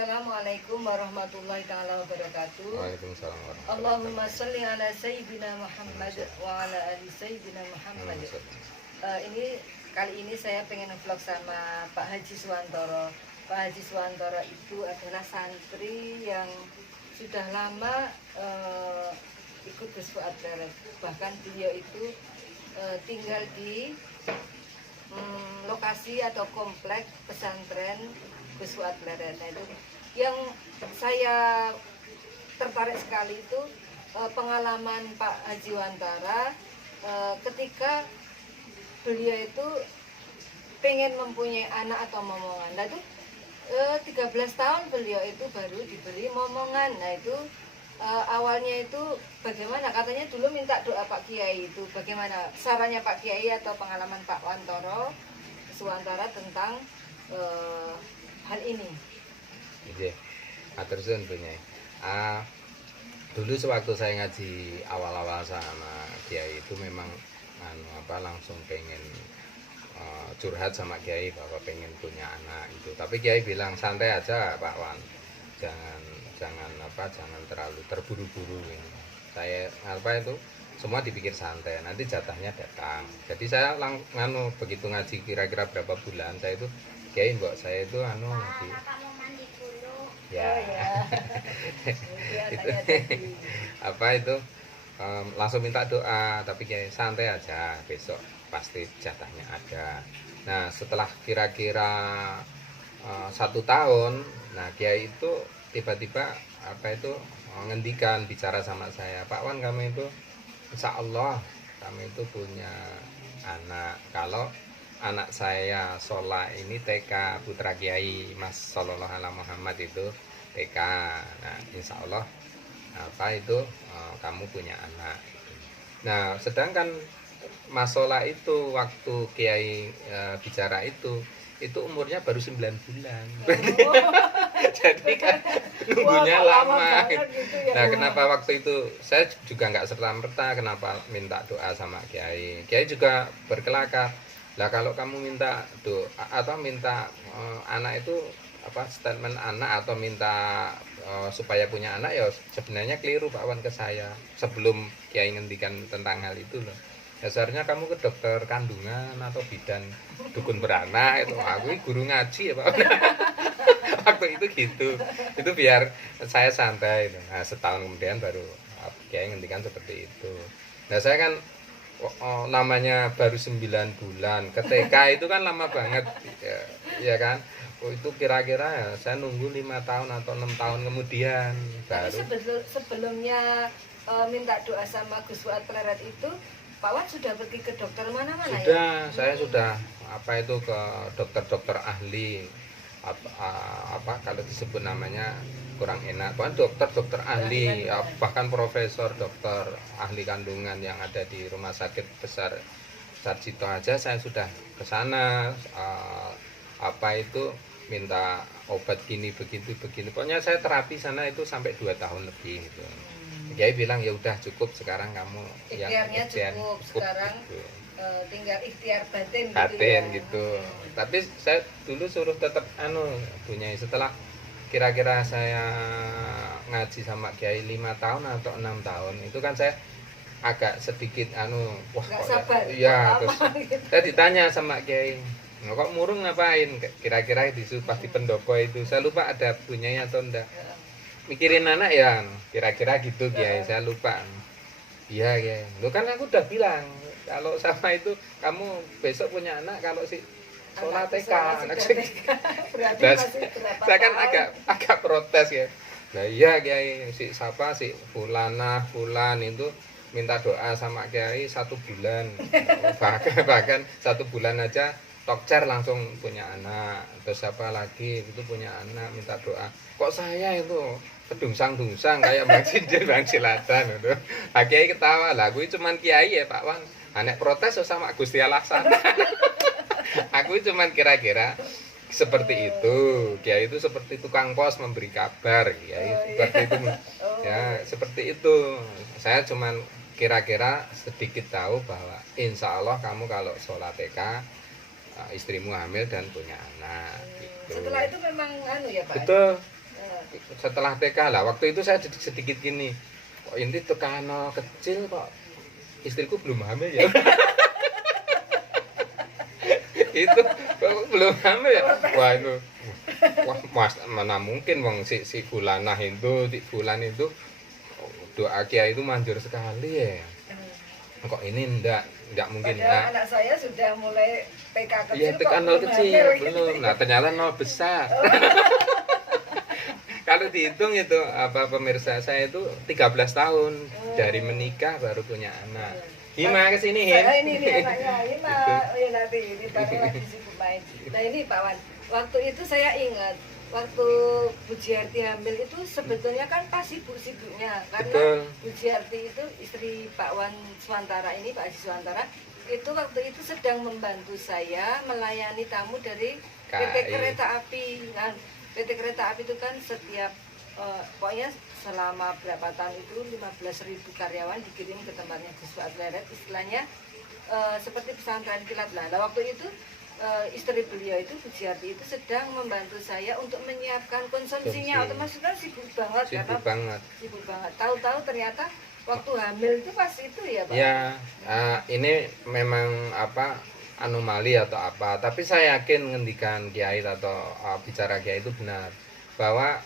Assalamualaikum warahmatullahi taala wabarakatuh. Waalaikumsalam warahmatullahi Allahumma sholli ala sayyidina Muhammad wa ala ali sayyidina Muhammad. Kali ini saya pengen vlog sama Pak Haji Suwantoro. Pak Haji Suwantoro itu adalah santri yang sudah lama ikut Gus Fuad Pleret. Bahkan beliau itu tinggal di lokasi atau komplek pesantren Gus Fuad Pleret. Nah, itu yang saya tertarik sekali itu pengalaman Pak Haji Wantara ketika beliau itu pengen mempunyai anak atau momongan. Nah, itu 13 tahun beliau itu baru diberi momongan. Nah, itu awalnya itu bagaimana? Katanya dulu minta doa Pak Kiai. Itu bagaimana sarannya Pak Kiai atau pengalaman Pak Wantoro Suwantara tentang hal ini? Iya, atur suwun punya. Dulu sewaktu saya ngaji awal-awal sama Kiai itu memang langsung pengen curhat sama Kiai bahwa pengen punya anak itu. Tapi Kiai bilang santai aja Pak Wan, jangan terlalu terburu-buru. Saya itu semua dipikir santai, nanti jatahnya datang. Jadi saya begitu ngaji kira-kira berapa bulan saya itu Kiai mbok saya itu ya, itu langsung minta doa, tapi Kiai santai aja, besok pasti jatahnya ada. Nah setelah kira-kira 1 tahun, nah Kiai itu tiba-tiba ngendikan bicara sama saya, Pak Wan, kamu itu insya Allah kami itu punya anak. Kalau anak saya Sola ini TK, putra Kiai Mas Sallallahu Alaihi Muhammad itu TK. Nah insya Allah kamu punya anak. Nah sedangkan Mas Sola itu waktu Kiai bicara itu umurnya baru 9 bulan. Jadi kan nunggunya lama. Gitu ya. Nah kenapa waktu itu saya juga nggak serta-merta kenapa minta doa sama Kiai. Kiai juga berkelakar, lah kalau kamu minta doa atau minta anak itu statement anak atau minta supaya punya anak, ya sebenarnya keliru Pak Wan ke saya sebelum Kiai ngendikan tentang hal itu loh. Dasarnya kamu ke dokter kandungan atau bidan dukun beranak itu. Aku ini guru ngaji ya Pak. Waktu itu gitu. Itu biar saya santai. Nah, setahun kemudian baru Kiai ngendikan seperti itu. Nah, saya kan namanya baru 9 bulan. Ke TK itu kan lama banget. Ya kan? Itu kira-kira ya saya nunggu 5 tahun atau 6 tahun kemudian baru. Sebelumnya minta doa sama Gus Fuad Pleret itu Pak Wan sudah pergi ke dokter mana-mana ya? Sudah, saya sudah ke dokter-dokter ahli. Kalau disebut namanya kurang enak. Dokter ahli, bahkan profesor dokter ahli kandungan yang ada di Rumah Sakit Besar Sarjito aja saya sudah ke sana. Minta obat gini begini. Pokoknya saya terapi sana itu sampai 2 tahun lebih gitu. Kiai bilang ya udah cukup, sekarang kamu ikhtiarnya cukup sekarang gitu. Tinggal ikhtiar batin gitu. Tapi saya dulu suruh tetap punya. Setelah kira-kira saya ngaji sama Kiai 5 tahun atau 6 tahun itu kan saya agak sedikit nggak sabar ya terus gitu. Saya ditanya sama Kiai, kok murung ngapain, kira-kira itu pasti pendopo itu, saya lupa ada punyanya atau enggak. Mikirin anak ya, kira-kira gitu Kiai, saya lupa. Iya Kiai, lu kan aku udah bilang kalau sama itu kamu besok punya anak, kalau si Sola TK, saya kan agak protes ya. Nah iya Kiai, si Fulan itu minta doa sama Kiai 1 bulan, bahkan 1 bulan aja Tokcer langsung punya anak. Terus siapa lagi itu punya anak minta doa. Kok saya itu kedungsang-dungsang kayak Bang Sindir, Bang Cilatan gitu. Pak Kiai ketawa, lah aku cuman Kiai ya Pak Wan. Anek protes sama Gusti Allah sana. Aku cuman kira-kira seperti itu. Kiai itu seperti tukang pos memberi kabar, Kiai seperti itu. Ya, seperti itu. Saya cuman kira-kira sedikit tahu bahwa insya Allah kamu kalau sholat TK istrimu hamil dan punya anak gitu. Setelah itu memang ya Pak? Betul. setelah TK lah. Waktu itu saya sedikit gini, kok ini tekan kecil kok istriku belum hamil ya. Itu kok belum hamil ya. Wah itu, wah mas, mana mungkin wong si Fulanah itu, si Fulan itu doa kiai itu manjur sekali ya. Kok ini enggak mungkin. Padahal anak saya sudah mulai TK kecil. Iya, TK kok nol belum kecil hamil, belum. gitu. Nah, ternyata nol besar. Kalau dihitung itu apa pemirsa saya itu 13 tahun dari menikah baru punya anak. Hima ke sini, Him. Saya ini anaknya Hima. Itu. Oh ya nanti ini baru lagi sibuk main. Nah ini Pak Wan, waktu itu saya ingat waktu Bu Jiarti hamil itu sebetulnya kan pas sibuk-sibuknya karena Betul. Bu Jiarti itu istri Pak Wan Suwantara ini, Pak Haji Suwantara itu waktu itu sedang membantu saya melayani tamu dari PT KAI. Kereta Api. Nah, PT Kereta Api itu kan setiap pokoknya selama berapa tahun itu 15.000 karyawan dikirim ke tempatnya Gus Fuad Leret, istilahnya seperti pesantren kilat lah. Nah, waktu itu istri beliau itu Bu Jiarti itu sedang membantu saya untuk menyiapkan konsumsinya. Otomatis kan sibuk banget Sibuk banget. sibuk banget. Tahu-tahu ternyata waktu hamil itu pas itu ya Pak. Ya, ini memang apa anomali atau apa, tapi saya yakin ngendikan kiai atau bicara kiai itu benar bahwa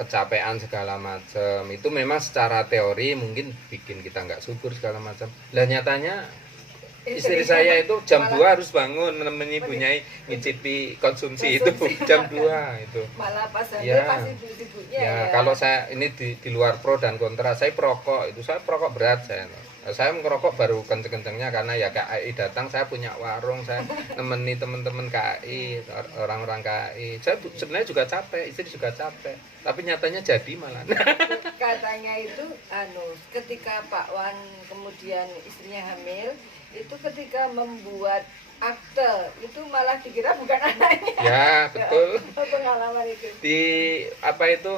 kecapean segala macam itu memang secara teori mungkin bikin kita nggak subur segala macam. Lah nyatanya istri saya itu jam 2 harus bangun menemani ibunya ngicipi konsumsi itu jam 2 itu. Malah pas hamil Ya. pas sibuk-sibuknya Ya, ya. kalau saya ini di luar pro dan kontra, saya perokok itu saya perokok berat saya ngerokok baru kenceng-kencengnya karena ya KAI datang, saya punya warung, saya nemeni teman-teman KAI, orang-orang KAI. Saya sebenarnya juga capek, istri juga capek, tapi nyatanya jadi malah. Katanya itu ketika Pak Wan kemudian istrinya hamil itu ketika membuat akte itu malah dikira bukan anaknya. Ya betul. Pengalaman itu. Di apa itu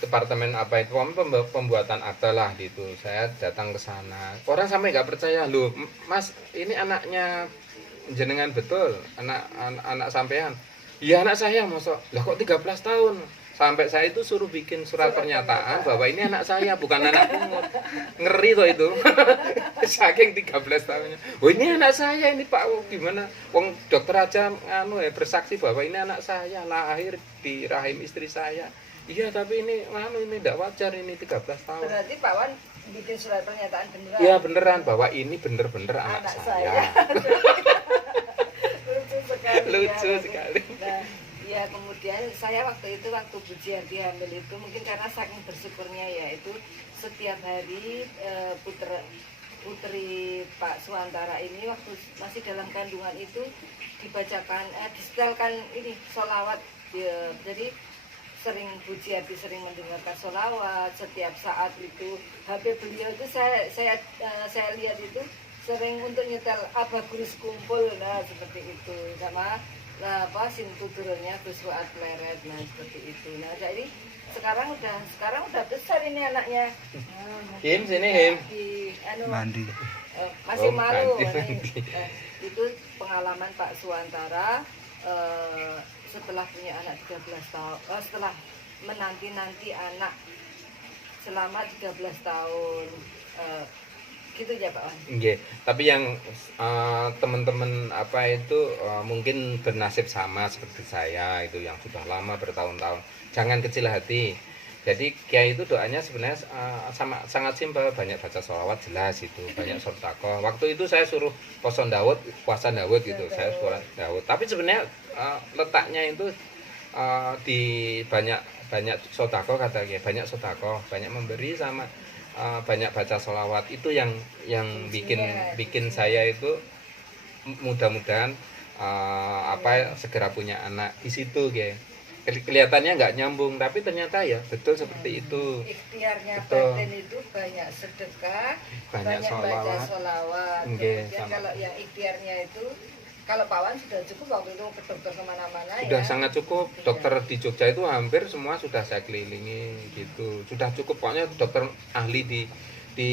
departemen apa itu pembuatan akte lah gitu, saya datang ke sana, orang sampai nggak percaya, loh Mas ini anaknya jenengan betul, anak sampean? Iya anak saya, masuk lah kok 13 tahun, sampai saya itu suruh bikin surat pernyataan bahwa ini anak saya bukan anak pungut. Ngeri tuh itu. Saking 13 tahunnya, oh ini anak saya ini Pak, oh, gimana wong dokter aja bersaksi bahwa ini anak saya lahir di rahim istri saya. Iya tapi ini tidak wajar, ini 13 tahun. Berarti Pak Wan bikin surat pernyataan beneran. Iya beneran bahwa ini bener-bener anak saya. Lucu sekali. Lucu ya. sekali. Nah, ya kemudian saya waktu Bu Jiarti hamil itu mungkin karena saking bersyukurnya ya itu setiap hari putri Pak Suwantara ini waktu masih dalam kandungan itu dibacakan disetelkan ini sholawat ya, jadi sering Bu Jiarti sering mendengarkan sholawat setiap saat itu. HP beliau itu saya lihat itu sering untuk nyetel Abagurus kumpul, nah seperti itu sama sintuturnya Gus Fuad Leret, nah seperti itu. Nah jadi sekarang udah besar ini anaknya. Him sini Him. Mandi. Masih Oh, malu. mandi. Itu pengalaman Pak Suwantara setelah punya anak 13 tahun, setelah menanti anak selama 13 tahun. Gitu ya Pak Wan. Nggih, tapi yang teman-teman apa itu mungkin bernasib sama seperti saya itu yang sudah lama bertahun-tahun, jangan kecil hati. Jadi kiai itu doanya sebenarnya sangat simpel, banyak baca sholawat jelas itu, banyak sedekah. Waktu itu saya suruh puasa Daud gitu, saya suruh Daud. Tapi sebenarnya letaknya itu di banyak sedekah kata kiai, banyak sedekah, banyak memberi sama banyak baca sholawat, itu yang bikin saya itu mudah-mudahan segera punya anak di situ kayak kelihatannya nggak nyambung tapi ternyata ya betul seperti itu. Ikhtiarnya Betul. batin itu banyak sedekah, Banyak baca sholawat. sholawat. Nggih, Kemudian sama. kalau yang ikhtiarnya itu kalau Pak Wan sudah cukup waktu itu ke dokter kemana-mana Sudah ya. sangat cukup, dokter di Jogja itu hampir semua sudah saya kelilingi gitu, sudah cukup, pokoknya dokter ahli di di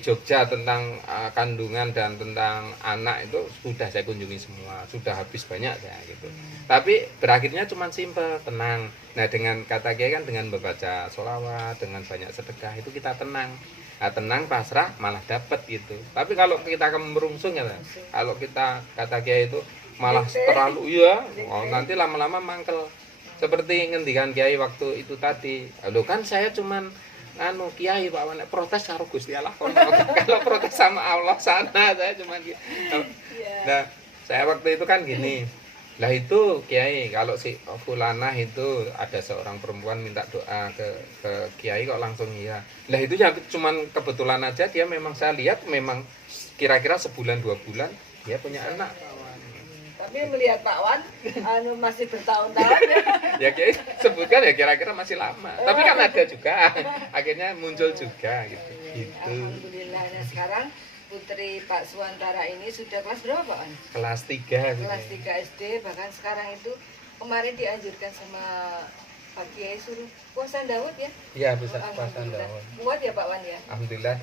Jogja tentang kandungan dan tentang anak itu sudah saya kunjungi semua, sudah habis banyak saya gitu. Tapi berakhirnya cuma simpel, tenang. Nah dengan kata Kiai kan dengan membaca sholawat, dengan banyak sedekah itu kita tenang. Nah, tenang pasrah malah dapat gitu. Tapi kalau kita merungsung ya, kalau kita kata Kiai itu malah terlalu iya, oh, nanti lama-lama mangkel. Seperti ngendikan Kiai waktu itu tadi. Loh kan saya cuman Kiai Pak Wan protes karo Gusti Allah kono. Kalau protes sama Allah sana saya cuman gitu. Nah, saya waktu itu kan gini. Lah itu Kiai, kalau si fulanah itu ada seorang perempuan minta doa ke Kiai kok langsung iya. Lah itu ya cuman kebetulan aja dia memang saya lihat memang kira-kira sebulan 2 bulan dia punya anak Pak Wan. Tapi melihat Pak Wan masih bertahun-tahun ya. Ya Kiai sebutkan ya kira-kira masih lama. Tapi kan ada juga akhirnya muncul juga gitu. Gitu. Alhamdulillah. Nah, sekarang putri Pak Suwantara ini sudah kelas berapa Pak Wan? Kelas 3 Kelas 3 SD, bahkan sekarang itu kemarin dianjurkan sama Pak Kiai suruh puasa Daud ya? Iya bisa puasa Alhamdulillah. Daud. Kuat ya Pak Wan ya? Alhamdulillah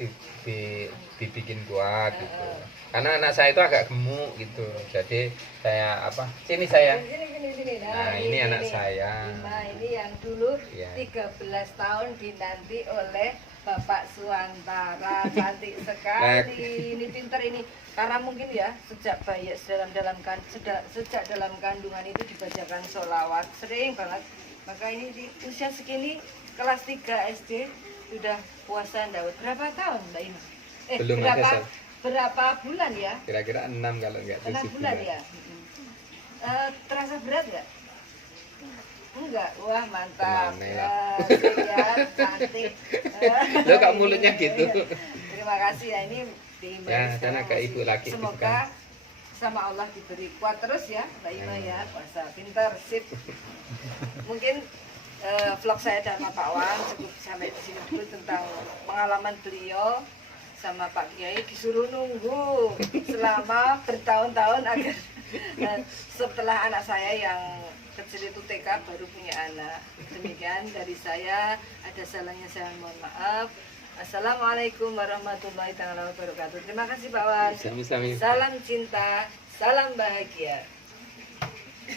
dibikin kuat gitu. Karena anak saya itu agak gemuk gitu. Jadi saya sini saya. Gini. Nah, ini anak saya. Nah, ini yang dulu Iya. 13 tahun dinanti oleh Bapak Suwantara, cantik sekali. Ini pinter ini. Karena mungkin ya sejak bayi sejak dalam kandungan itu dibacakan sholawat sering banget. Maka ini di usia segini kelas 3 SD sudah puasa Daud. Berapa tahun Mbak Ina? Belum ada, berapa bulan ya? kira-kira 6 kalau enggak 6 7 bulan ya? Terasa berat nggak? Enggak, wah mantap. Kemana lah. Sehat, cantik. Lo kok mulutnya gitu? Terima kasih ya, ini diimbau Ya, secara karena ke ibu positif. laki Semoga gitu kan. sama Allah diberi kuat terus ya, Mbak Ima ya, puasa pintar, sip. Mungkin vlog saya dan Pak Wan cukup sampai di sini dulu tentang pengalaman beliau sama Pak Kiai. Disuruh nunggu selama bertahun-tahun agar setelah anak saya yang kecil itu TK baru punya anak. Demikian dari saya, ada salahnya saya mohon maaf. Assalamualaikum warahmatullahi wabarakatuh. Terima kasih Pak Wan. Sami-sami. Salam cinta, salam bahagia.